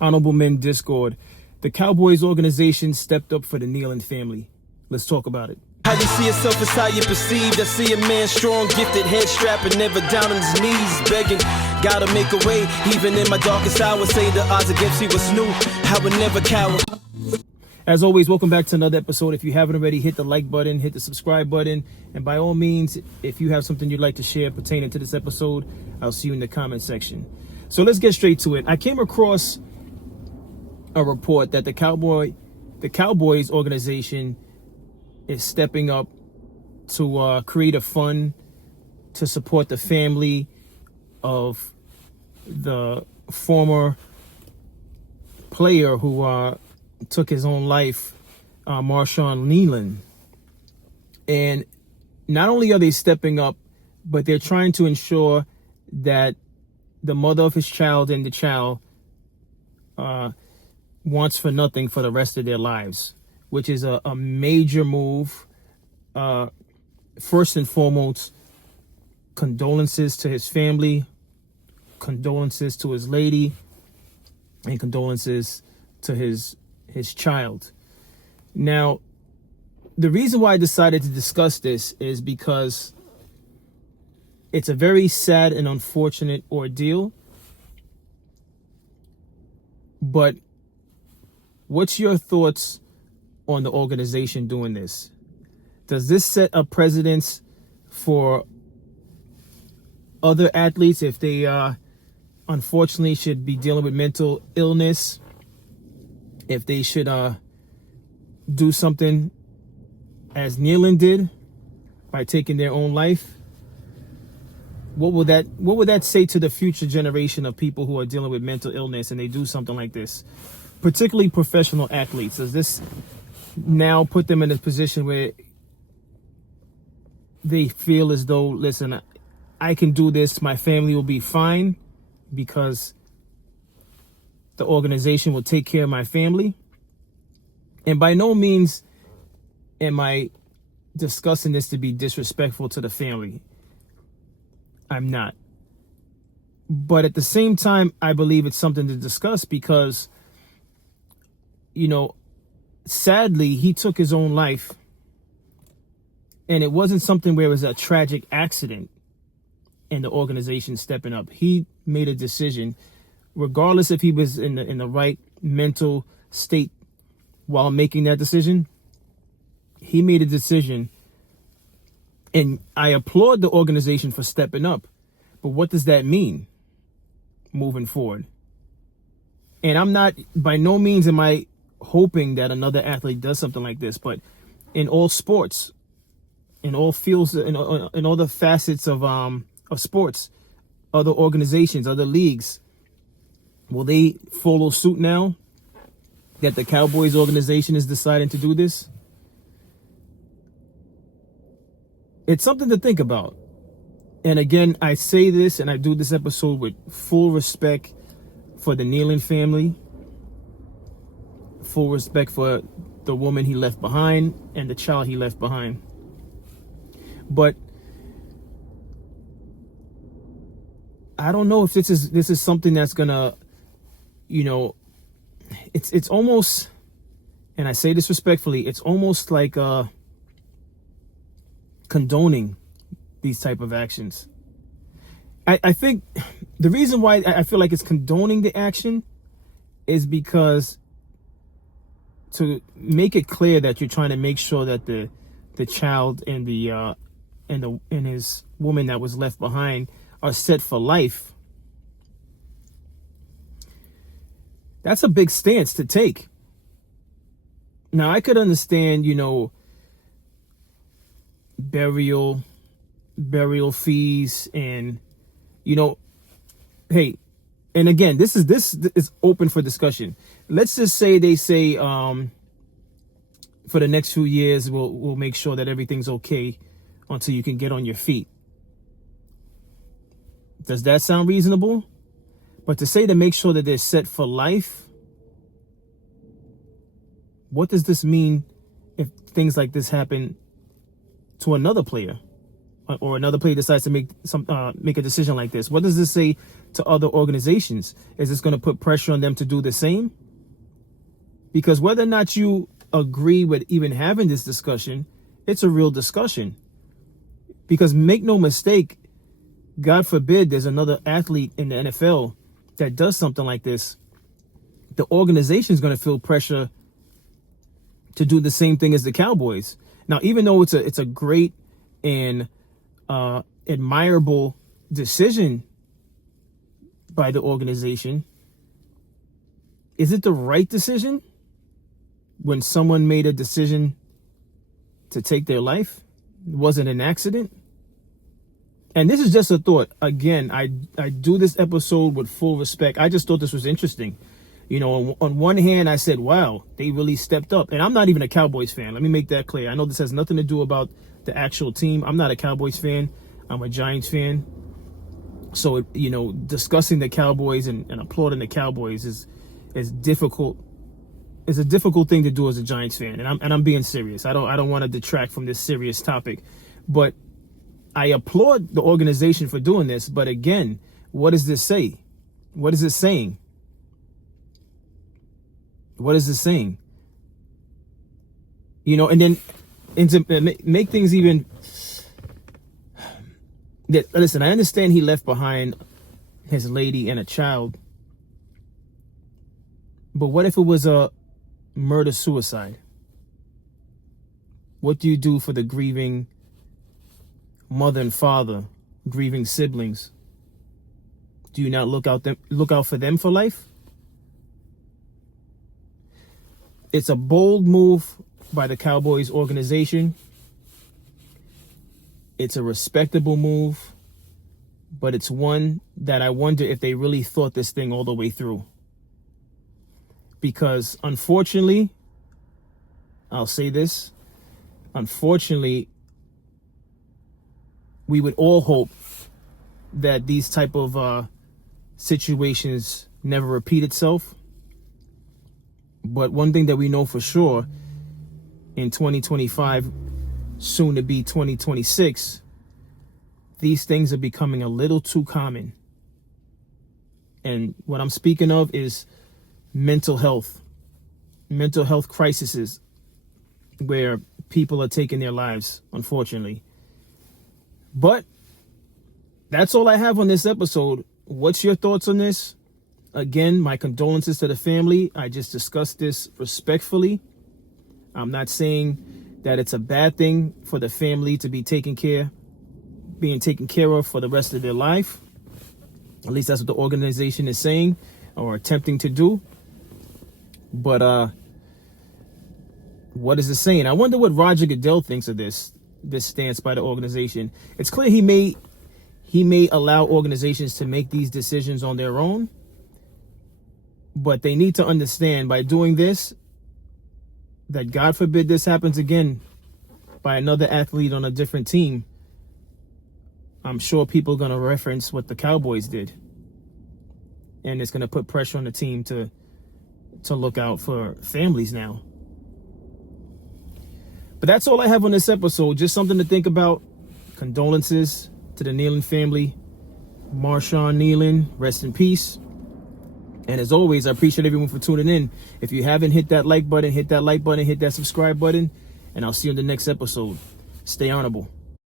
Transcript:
Honorable Men Discord. The Cowboys organization stepped up for the Kneeland family. Let's talk about it. How you see yourself is how you perceived. I see a man strong, gifted, head strapping, never down on his knees, begging. Gotta make a way, even in my darkest hour. Say the odds against me was new. I would never cower. As always, welcome back to another episode. If you haven't already, hit the like button, hit the subscribe button, and by all means, if you have something you'd like to share pertaining to this episode, I'll see you in the comment section. So let's get straight to it. I came across a report that the Cowboys organization is stepping up to create a fund to support the family of the former player who took his own life, Kneeland. And not only are they stepping up, but they're trying to ensure that the mother of his child and the child wants for nothing for the rest of their lives, which is a major move. First and foremost, condolences to his family, condolences to his lady, and condolences to his child. Now, the reason why I decided to discuss this is because it's a very sad and unfortunate ordeal. But what's your thoughts on the organization doing this? Does this set a precedence for other athletes if they unfortunately should be dealing with mental illness? If they should do something as Kneeland did by taking their own life? What would that say to the future generation of people who are dealing with mental illness and they do something like this? Particularly professional athletes. Does this now put them in a position where they feel as though, listen, I can do this, my family will be fine because the organization will take care of my family? And by no means am I discussing this to be disrespectful to the family. I'm not. But at the same time, I believe it's something to discuss because, sadly, he took his own life. And it wasn't something where it was a tragic accident and the organization stepping up. He made a decision, regardless if he was in the right mental state while making that decision. He made a decision, and I applaud the organization for stepping up. But what does that mean moving forward? And I'm not, by no means am I hoping that another athlete does something like this, but in all sports, in all fields, in all the facets of sports, other organizations, other leagues, will they follow suit now that the Cowboys organization is deciding to do this? It's something to think about. And again, I say this and I do this episode with full respect for the Kneeland family, full respect for the woman he left behind and the child he left behind. But I don't know if this is something that's gonna, it's almost, and I say this respectfully, it's almost like condoning these type of actions. I think the reason why I feel like it's condoning the action is because to make it clear that you're trying to make sure that the child and and his woman that was left behind are set for life. That's a big stance to take. Now, I could understand, burial fees and, hey, and again, this is open for discussion. Let's just say they say for the next few years, we'll make sure that everything's okay until you can get on your feet. Does that sound reasonable? But to say to make sure that they're set for life, what does this mean if things like this happen to another player or another player decides to make a decision like this, what does this say to other organizations? Is this going to put pressure on them to do the same? Because whether or not you agree with even having this discussion, it's a real discussion. Because make no mistake, God forbid there's another athlete in the NFL that does something like this, the organization is going to feel pressure to do the same thing as the Cowboys. Now, even though it's a great and admirable decision by the organization, is it the right decision when someone made a decision to take their life? It wasn't an accident? And this is just a thought. Again, I do this episode with full respect. I just thought this was interesting. You know, on one hand, I said, wow, they really stepped up. And I'm not even a Cowboys fan. Let me make that clear. I know this has nothing to do about the actual team. I'm not a Cowboys fan. I'm a Giants fan. So, you know, discussing the Cowboys and applauding the Cowboys is difficult. It's a difficult thing to do as a Giants fan. And I'm being serious. I don't want to detract from this serious topic. But I applaud the organization for doing this. But again, what does this say? What is it saying? What is this saying? You know, and then and to make things even... Listen, I understand he left behind his lady and a child. But what if it was a murder-suicide? What do you do for the grieving mother and father, grieving siblings? Do you not look out for them for life? It's a bold move by the Cowboys organization. It's a respectable move, but it's one that I wonder if they really thought this thing all the way through. Because unfortunately, I'll say this, unfortunately, we would all hope that these type of situations never repeat itself. But one thing that we know for sure in 2025, soon to be 2026, these things are becoming a little too common. And what I'm speaking of is mental health crises where people are taking their lives, unfortunately. But that's all I have on this episode. What's your thoughts on this? Again, my condolences to the family. I just discussed this respectfully. I'm not saying that it's a bad thing for the family to be being taken care of for the rest of their life. At least that's what the organization is saying or attempting to do. But what is it saying? I wonder what Roger Goodell thinks of this stance by the organization. It's clear he may allow organizations to make these decisions on their own. But they need to understand by doing this that God forbid this happens again by another athlete on a different team. I'm sure people are going to reference what the Cowboys did. And it's going to put pressure on the team to look out for families now. But that's all I have on this episode. Just something to think about. Condolences to the Kneeland family. Marshawn Kneeland, rest in peace. And as always, I appreciate everyone for tuning in. If you haven't hit that like button, hit that subscribe button, and I'll see you in the next episode. Stay honorable.